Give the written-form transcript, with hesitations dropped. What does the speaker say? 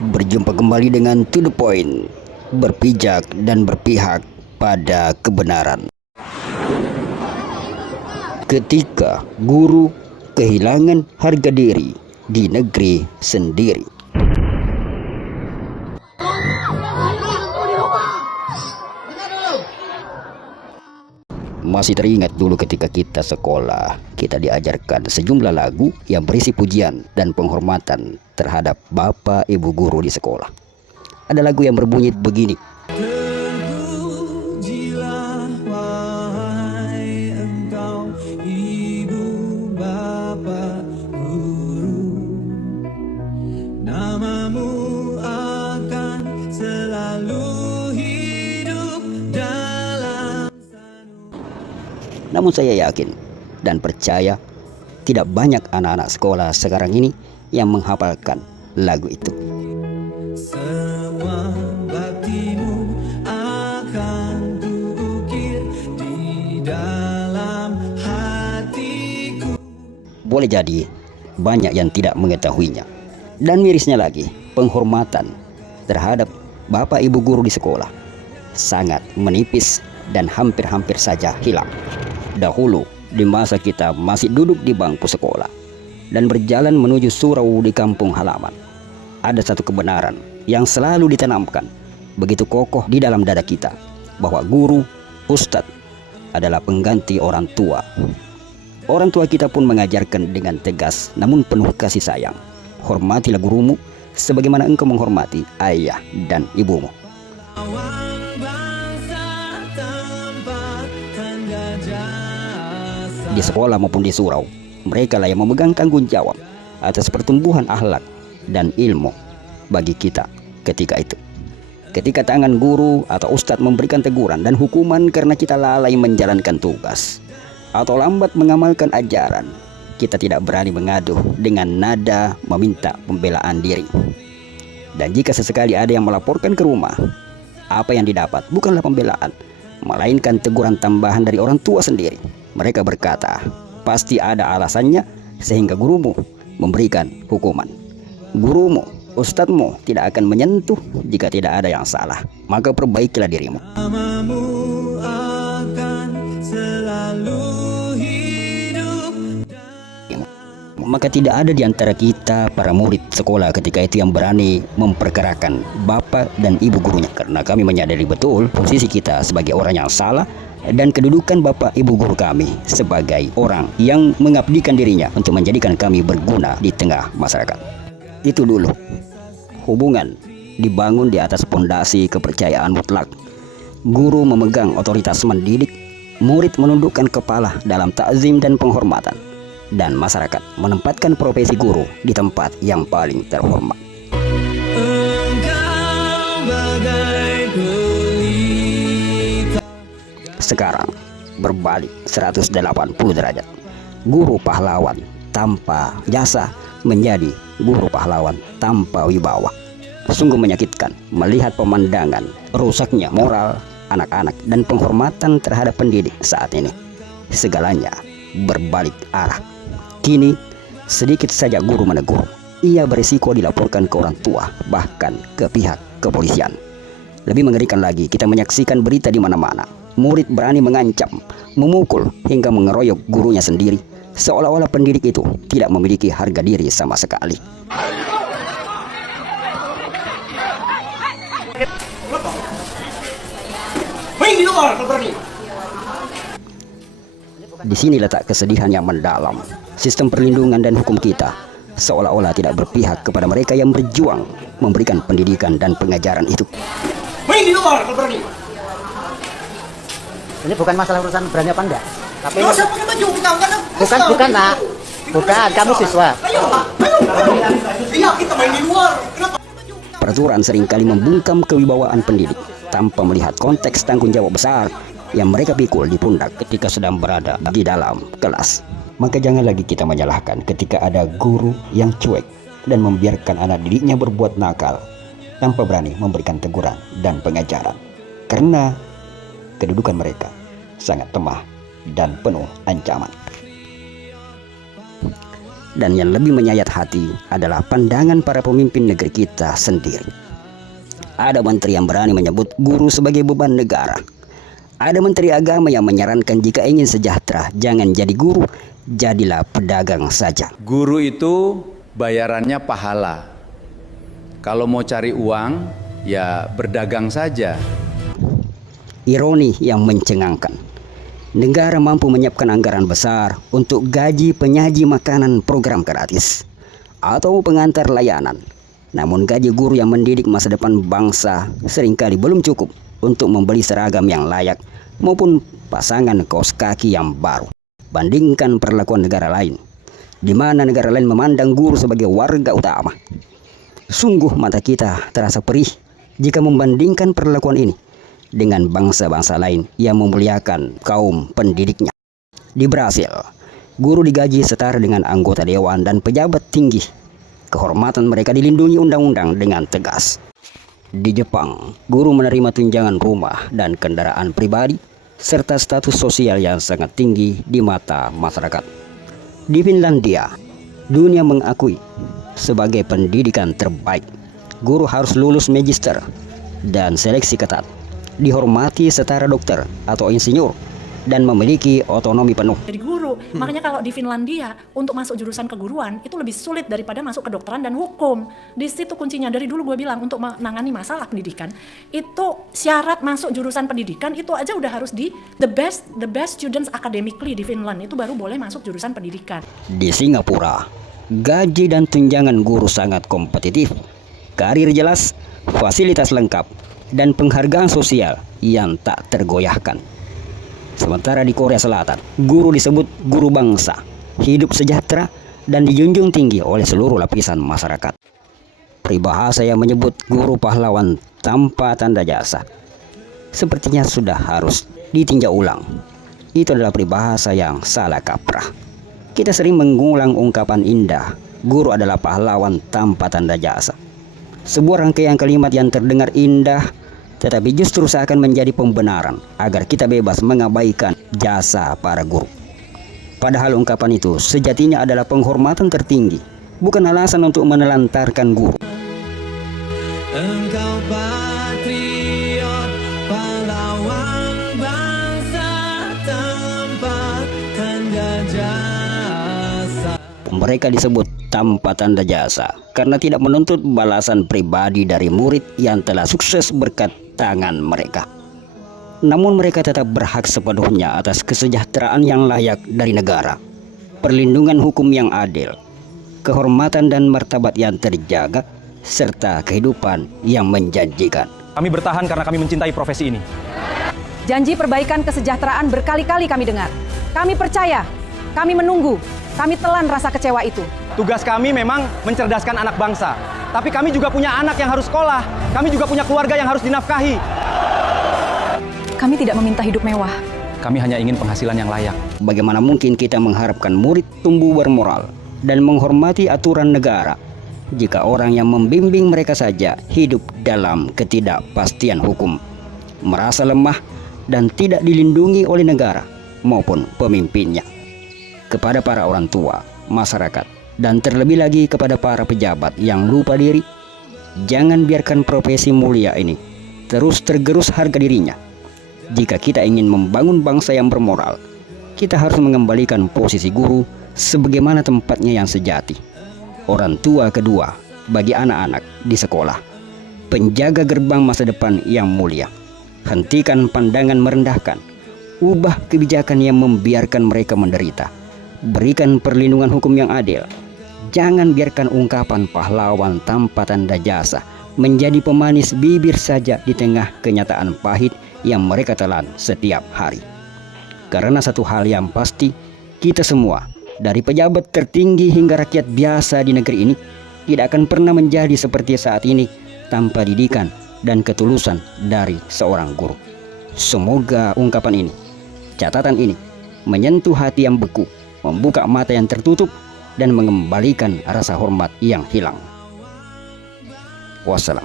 Berjumpa kembali dengan To The Point, berpijak dan berpihak pada kebenaran. Ketika guru kehilangan harga diri di negeri sendiri. Masih teringat dulu ketika kita sekolah, kita diajarkan sejumlah lagu yang berisi pujian dan penghormatan terhadap bapak ibu guru di sekolah. Ada lagu yang berbunyi begini. Terpujilah wahai engkau ibu bapa guru, namamu akan selalu hidup dalam. Namun saya yakin dan percaya tidak banyak anak-anak sekolah sekarang ini yang menghafalkan lagu itu. Semua baktimu akan kuukir di dalam hatiku. Boleh jadi banyak yang tidak mengetahuinya. Dan mirisnya lagi, penghormatan terhadap bapak ibu guru di sekolah sangat menipis dan hampir-hampir saja hilang. Dahulu di masa kita masih duduk di bangku sekolah dan berjalan menuju surau di kampung halaman, ada satu kebenaran yang selalu ditanamkan begitu kokoh di dalam dada kita, bahwa guru, ustadz adalah pengganti orang tua. Orang tua kita pun mengajarkan dengan tegas namun penuh kasih sayang, hormatilah gurumu sebagaimana engkau menghormati ayah dan ibumu. Di sekolah maupun di surau, mereka lah yang memegang tanggung jawab atas pertumbuhan akhlak dan ilmu bagi kita ketika itu. Ketika tangan guru atau ustadz memberikan teguran dan hukuman karena kita lalai menjalankan tugas atau lambat mengamalkan ajaran, kita tidak berani mengadu dengan nada meminta pembelaan diri. Dan jika sesekali ada yang melaporkan ke rumah, apa yang didapat bukanlah pembelaan, melainkan teguran tambahan dari orang tua sendiri. Mereka berkata, pasti ada alasannya sehingga gurumu memberikan hukuman. Gurumu, ustadzmu tidak akan menyentuh jika tidak ada yang salah. Maka perbaikilah dirimu. Namamu akan selalu hidup. Maka tidak ada di antara kita para murid sekolah ketika itu yang berani memperkarakan bapak dan ibu gurunya, karena kami menyadari betul posisi kita sebagai orang yang salah dan kedudukan bapak ibu guru kami sebagai orang yang mengabdikan dirinya untuk menjadikan kami berguna di tengah masyarakat. Itu dulu. Hubungan dibangun di atas pondasi kepercayaan mutlak. Guru memegang otoritas mendidik, murid menundukkan kepala dalam takzim dan penghormatan, dan masyarakat menempatkan profesi guru di tempat yang paling terhormat. Engkau bagai pelita. Sekarang berbalik 180 derajat. Guru pahlawan tanpa jasa menjadi guru pahlawan tanpa wibawa. Sungguh menyakitkan melihat pemandangan rusaknya moral anak-anak dan penghormatan terhadap pendidik saat ini. Segalanya berbalik arah. Kini sedikit saja guru menegur, ia berisiko dilaporkan ke orang tua, bahkan ke pihak kepolisian. Lebih mengerikan lagi, kita menyaksikan berita di mana-mana. Murid berani mengancam, memukul, hingga mengeroyok gurunya sendiri, seolah-olah pendidik itu tidak memiliki harga diri sama sekali. Di sini letak kesedihan yang mendalam. Sistem perlindungan dan hukum kita seolah-olah tidak berpihak kepada mereka yang berjuang memberikan pendidikan dan pengajaran itu. Ini bukan masalah urusan berani apa enggak, tapi Bukan nak, bukan, kamu siswa. Iya, kita main di luar. Peraturan seringkali membungkam kewibawaan pendidik tanpa melihat konteks tanggung jawab besar yang mereka pikul di pundak ketika sedang berada di dalam kelas. Maka jangan lagi kita menyalahkan ketika ada guru yang cuek dan membiarkan anak didiknya berbuat nakal tanpa berani memberikan teguran dan pengajaran, karena kedudukan mereka sangat lemah dan penuh ancaman. Dan yang lebih menyayat hati adalah pandangan para pemimpin negeri kita sendiri. Ada menteri yang berani menyebut guru sebagai beban negara. Ada menteri agama yang menyarankan jika ingin sejahtera, jangan jadi guru, jadilah pedagang saja. Guru itu bayarannya pahala. Kalau mau cari uang, ya berdagang saja. Ironi yang mencengangkan. Negara mampu menyiapkan anggaran besar untuk gaji penyaji makanan program gratis atau pengantar layanan. Namun gaji guru yang mendidik masa depan bangsa seringkali belum cukup untuk membeli seragam yang layak maupun pasangan kaos kaki yang baru. Bandingkan perlakuan negara lain, di mana negara lain memandang guru sebagai warga utama. Sungguh mata kita terasa perih jika membandingkan perlakuan ini dengan bangsa-bangsa lain yang memuliakan kaum pendidiknya. Di Brasil, guru digaji setara dengan anggota dewan dan pejabat tinggi. Kehormatan mereka dilindungi undang-undang dengan tegas. Di Jepang, guru menerima tunjangan rumah dan kendaraan pribadi serta status sosial yang sangat tinggi di mata masyarakat. Di Finlandia, dunia mengakui sebagai pendidikan terbaik. Guru harus lulus magister dan seleksi ketat, dihormati setara dokter atau insinyur, dan memiliki otonomi penuh. Jadi guru, makanya kalau di Finlandia untuk masuk jurusan keguruan itu lebih sulit daripada masuk kedokteran dan hukum. Di situ kuncinya. Dari dulu gue bilang untuk menangani masalah pendidikan itu syarat masuk jurusan pendidikan itu aja udah harus di the best students academically di Finland itu baru boleh masuk jurusan pendidikan. Di Singapura, gaji dan tunjangan guru sangat kompetitif, karir jelas, fasilitas lengkap, dan penghargaan sosial yang tak tergoyahkan. Sementara di Korea Selatan, guru disebut guru bangsa, hidup sejahtera, dan dijunjung tinggi oleh seluruh lapisan masyarakat. Peribahasa yang menyebut guru pahlawan tanpa tanda jasa sepertinya sudah harus ditinjau ulang. Itu adalah peribahasa yang salah kaprah. Kita sering mengulang ungkapan indah, guru adalah pahlawan tanpa tanda jasa. Sebuah rangkaian kalimat yang terdengar indah, tetapi justru seakan menjadi pembenaran agar kita bebas mengabaikan jasa para guru. Padahal ungkapan itu sejatinya adalah penghormatan tertinggi, bukan alasan untuk menelantarkan guru. Engkau patriot, pahlawan bangsa tanpa tanda jasa. Mereka disebut tanpa tanda jasa karena tidak menuntut balasan pribadi dari murid yang telah sukses berkat tangan mereka. Namun mereka tetap berhak sepenuhnya atas kesejahteraan yang layak dari negara, perlindungan hukum yang adil, kehormatan dan martabat yang terjaga, serta kehidupan yang menjanjikan. Kami bertahan karena kami mencintai profesi ini. Janji perbaikan kesejahteraan berkali-kali kami dengar. Kami percaya, kami menunggu, kami telan rasa kecewa itu. Tugas kami memang mencerdaskan anak bangsa. Tapi kami juga punya anak yang harus sekolah. Kami juga punya keluarga yang harus dinafkahi. Kami tidak meminta hidup mewah. Kami hanya ingin penghasilan yang layak. Bagaimana mungkin kita mengharapkan murid tumbuh bermoral dan menghormati aturan negara jika orang yang membimbing mereka saja hidup dalam ketidakpastian hukum, merasa lemah dan tidak dilindungi oleh negara maupun pemimpinnya? Kepada para orang tua, masyarakat, dan terlebih lagi kepada para pejabat yang lupa diri, jangan biarkan profesi mulia ini terus tergerus harga dirinya. Jika kita ingin membangun bangsa yang bermoral, kita harus mengembalikan posisi guru sebagaimana tempatnya yang sejati. Orang tua kedua bagi anak-anak di sekolah, penjaga gerbang masa depan yang mulia. Hentikan pandangan merendahkan, ubah kebijakan yang membiarkan mereka menderita, berikan perlindungan hukum yang adil. Jangan biarkan ungkapan pahlawan tanpa tanda jasa menjadi pemanis bibir saja di tengah kenyataan pahit yang mereka telan setiap hari. Karena satu hal yang pasti, kita semua, dari pejabat tertinggi hingga rakyat biasa di negeri ini, tidak akan pernah menjadi seperti saat ini tanpa didikan dan ketulusan dari seorang guru. Semoga ungkapan ini, catatan ini, menyentuh hati yang beku, membuka mata yang tertutup, dan mengembalikan rasa hormat yang hilang. Wassalam.